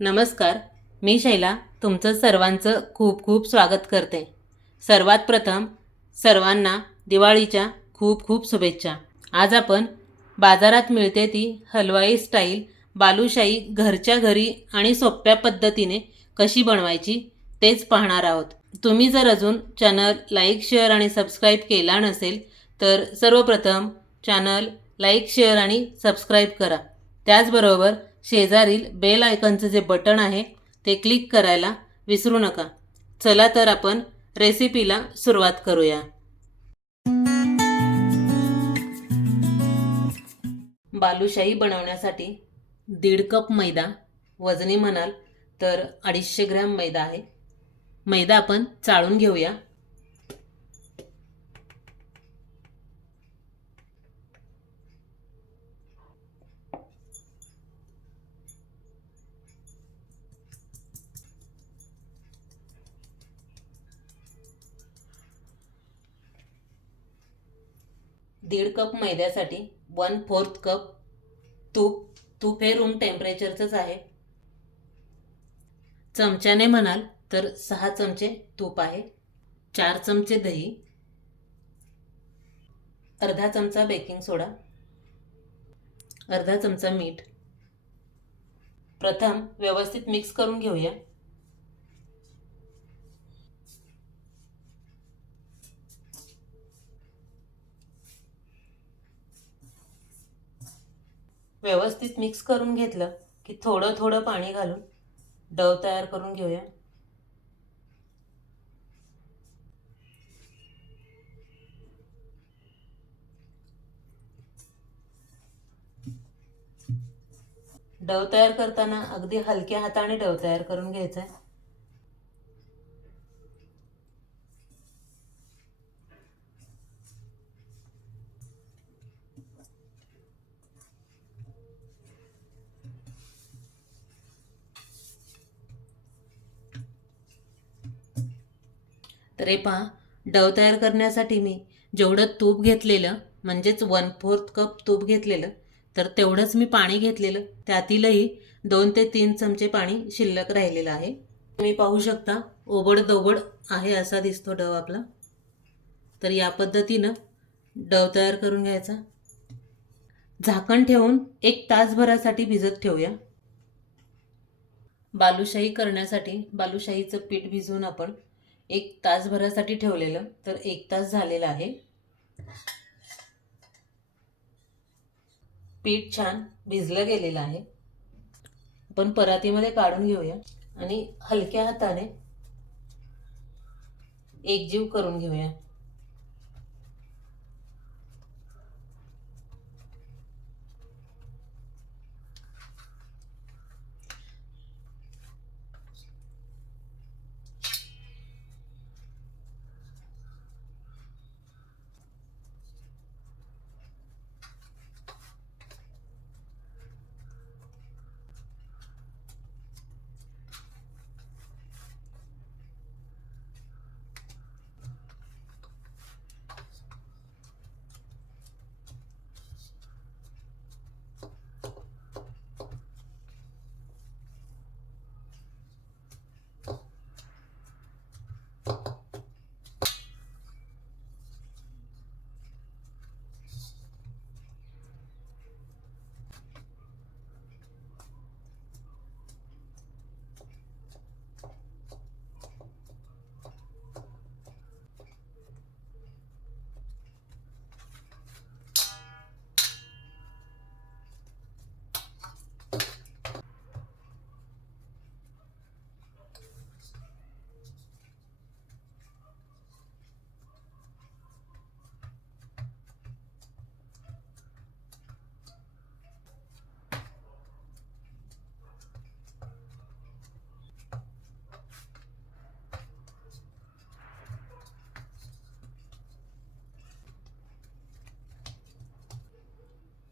नमस्कार मी शैला तुमचं सर्वांचं खूप खूप स्वागत करते. सर्वात प्रथम सर्वांना दिवाळीच्या खूप खूप शुभेच्छा. आज आपण बाजारात मिळते ती हलवाई स्टाईल बालुशाही घरच्या घरी आणि सोप्या पद्धतीने कशी बनवायची तेच पाहणार आहोत. तुम्ही जर अजून चॅनल लाईक शेअर आणि सबस्क्राईब केला नसेल तर सर्वप्रथम चॅनल लाईक शेअर आणि सबस्क्राईब करा. त्याचबरोबर शेजारील बेल आयकनचं जे बटण आहे ते क्लिक करायला विसरू नका. चला तर आपण रेसिपीला सुरुवात करूया. बालुशाही बनवण्यासाठी दीड कप मैदा वजनी म्हणाल तर अडीचशे ग्रॅम मैदा आहे. मैदा आपण चाळून घेऊया. दीड कप मैद्यासाठी वन फोर्थ कप तूप. तूप हे रूम टेम्परेचरचंच आहे. चमच्याने म्हणाल तर सहा चमचे तूप आहे. चार चमचे दही. अर्धा चमचा बेकिंग सोडा अर्धा चमचा मीठ. प्रथम व्यवस्थित मिक्स करून घेऊया. व्यवस्थित मिक्स करून घेतलं की थोडं थोडं पाणी घालून डव तयार करून घेऊया. डव तयार करताना अगदी हलक्या हाताने डव तयार करून घ्यायचा आहे. तर हे पहा डव तयार करण्यासाठी मी जेवढं तूप घेतलेलं म्हणजेच वन फोर्थ कप तूप घेतलेलं तर तेवढंच मी पाणी घेतलेलं. त्यातीलही दोन ते तीन चमचे पाणी शिल्लक राहिलेलं आहे. तुम्ही पाहू शकता ओबड दोबड आहे असा दिसतो डव आपला. तर या पद्धतीनं डव तयार करून घ्यायचा. झाकण ठेवून एक तासभरासाठी भिजत ठेवूया. बालुशाही करण्यासाठी बालुशाहीचं पीठ भिजवून आपण एक तासभरासाठी ठेवलेलं तर एक तास झालेला आहे. पीठ छान भिजलं गेलेलं आहे. आपण परातीमध्ये काढून घेऊया आणि हलक्या हाताने एकजीव करून घेऊया.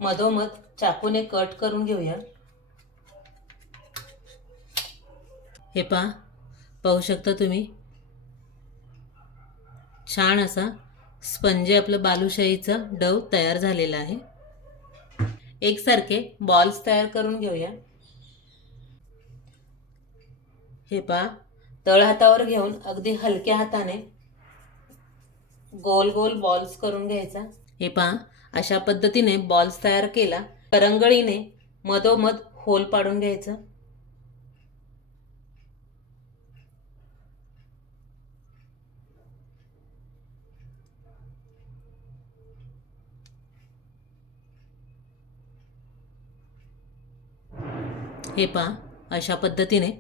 मधोमध चाकूने कट करून घेऊया. हे पहा पाहू शकता तुम्ही. छान असा स्पंजी आपलं बालुशाहीचा डव तयार झालेला आहे. एकसारखे बॉल्स तयार करून घेऊया. हे पहा तळ हातावर घेऊन अगदी हलक्या हाताने गोल गोल बॉल्स करून घ्यायचा. हे पहा अशा पद्धतीने बॉल्स तयार केला. करंगळीने मधोमध होल पाडून घ्यायचं. हे पहा अशा पद्धतीने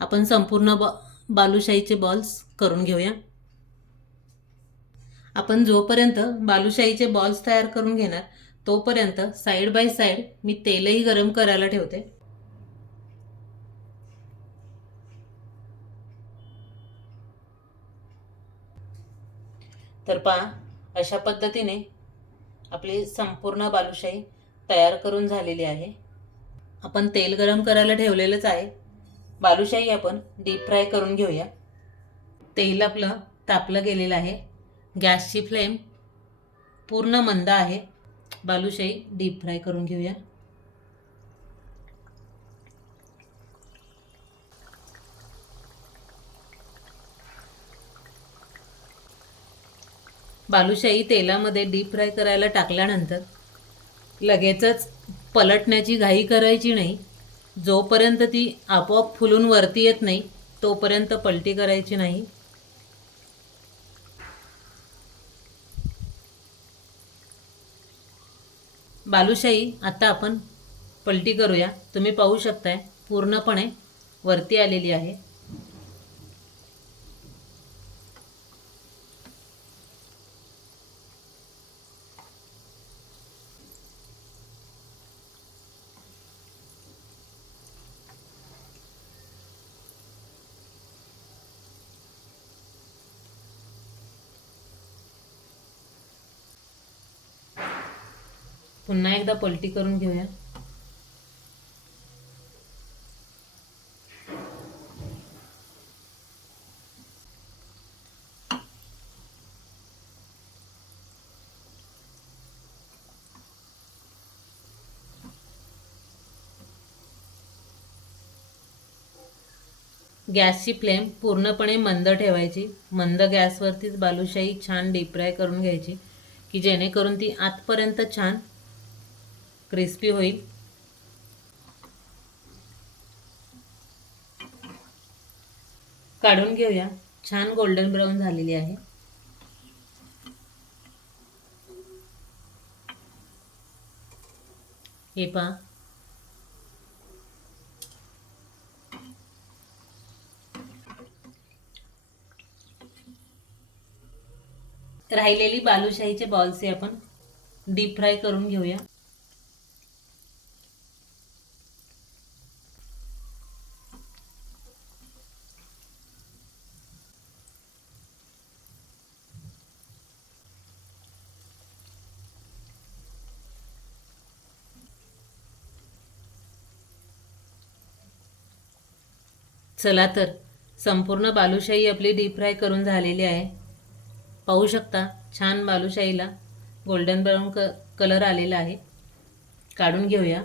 आपण संपूर्ण बा बालुशाहीचे बॉल्स करून घेऊया. आपण जोपर्यंत बालुशाहीचे बॉल्स तयार करून घेणार तोपर्यंत साईड बाय साईड मी तेलही गरम करायला ठेवते. तर पहा अशा पद्धतीने आपली संपूर्ण बालुशाही तयार करून झालेली आहे. आपण तेल गरम करायला ठेवलेलंच आहे. बालुशाही आपण डीप फ्राय करून घेऊया. तेल आपलं तापलं गेलेलं आहे. गॅसची फ्लेम पूर्ण मंद आहे. बालुशाही डीप फ्राय करून घेऊया. बालुशाही तेलामध्ये डीप फ्राय करायला टाकल्यानंतर लगेचच पलटण्याची घाई करायची नाही. जोपर्यंत ती आपोआप फुलून वरती येत नाही तोपर्यंत पलटी करायची नाही. बालुशाही आता आपण पलटी करूया. तुम्ही पाहू शकताय पूर्णपणे वरती आलेली आहे. पुन्हा एकदा पलटी करून घेऊया. गॅसची फ्लेम पूर्णपणे मंद ठेवायची. मंद गॅसवरतीच बालुशाही छान डीप फ्राय करून घ्यायची की जेणेकरून ती आतपर्यंत छान क्रिस्पी होईल. काढून घेऊया. छान गोल्डन ब्राऊन झालेली आहे. हे पहा. राहिलेली बालुशाहीचे बॉल्स हे आपण डीप फ्राय करून घेऊया. चला तर. संपूर्ण बालुशाही आपली डीप फ्राय करून झालेली आहे. पाहू शकता छान बालुशाहीला गोल्डन ब्राऊन क कलर आलेला आहे. काढून घेऊया.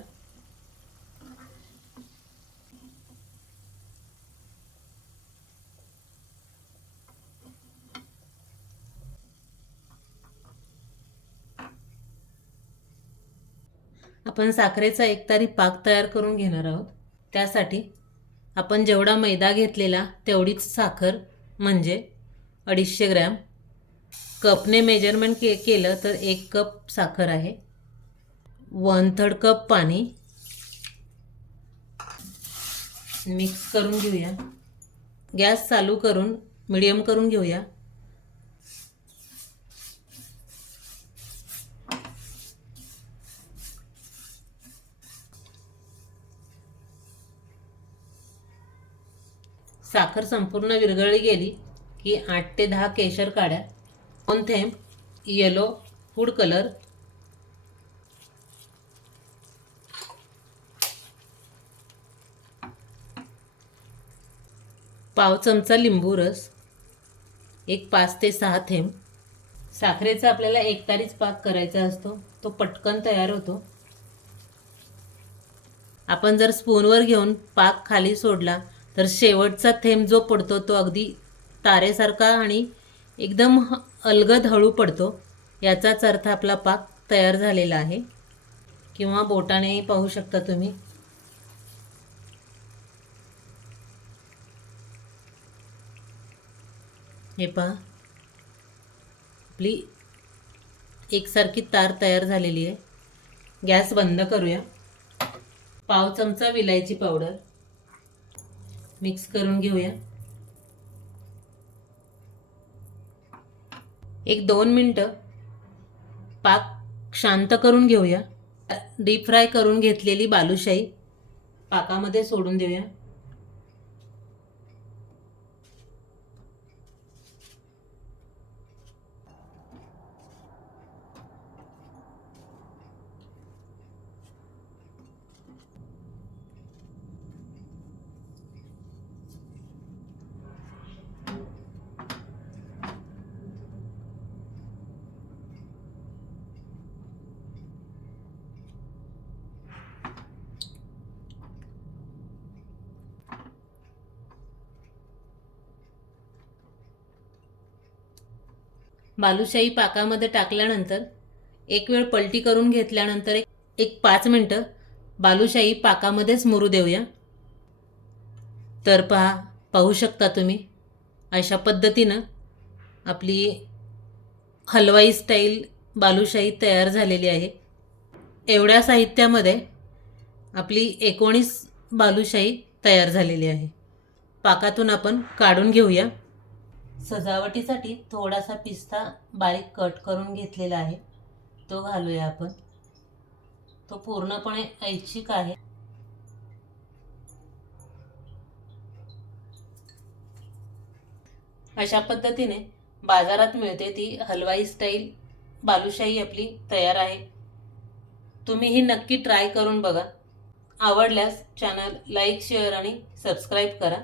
आपण साखरेचा एक तारी पाक तयार करून घेणार आहोत. त्यासाठी आपण जेवढा मैदा घेतलेला तेवढीच साखर म्हणजे अडीचशे ग्रॅम. कपने मेजरमेंट के केलं तर एक कप साखर आहे. वन थर्ड कप पाणी. मिक्स करून घेऊया. गॅस चालू करून मिडियम करून घेऊया. साखर संपूर्ण विरघळली गेली की आठ ते दहा केशर काढ्या दोन थेंब येलो फूड कलर पाव चमचा लिंबू रस एक पाच ते सहा थेंब. साखरेचा आपल्याला एक तारीच पाक करायचा असतो तो पटकन तयार होतो. आपण जर स्पूनवर घेऊन पाक खाली सोडला तर शेवटचा थेंब जो पडतो तो अगदी तारेसारखा आणि एकदम ह- अलगद हळू पडतो. याचाच अर्थ आपला पाक तयार झालेला आहे. किंवा बोटानेही पाहू शकता तुम्ही. हे पहा. आपली एकसारखी तार तयार झालेली आहे. गॅस बंद करूया. पाव चमचा विलायची पावडर. मिक्स करून घेऊया. एक दोन मिनटं पाक शांत करून घेऊया. डीप फ्राय करून घेतलेली बालुशाही पाकामध्ये सोडून देऊया. बालुशाही पाकामध्ये टाकल्यानंतर एक वेळ पलटी करून घेतल्यानंतर एक एक पाच मिनटं बालुशाही पाकामध्येच मुरू देऊया. तर पहा पाहू शकता तुम्ही अशा पद्धतीनं आपली हलवाई स्टाईल बालुशाही तयार झालेली आहे. एवढ्या साहित्यामध्ये आपली एकोणीस बालुशाही तयार झालेली आहे. पाकातून आपण काढून घेऊया. सजावटीसाठी थोडासा पिस्ता बारीक कट करून घेतलेला आहे. तो घालूया आपण. तो पूर्णपणे ऐच्छिक आहे. अशा पद्धतीने बाजारात मिळते ती हलवाई स्टाईल बालुशाही आपली तयार आहे. तुम्ही ही नक्की ट्राय करून बघा. आवडल्यास चॅनल लाईक शेअर आणि सबस्क्राईब करा.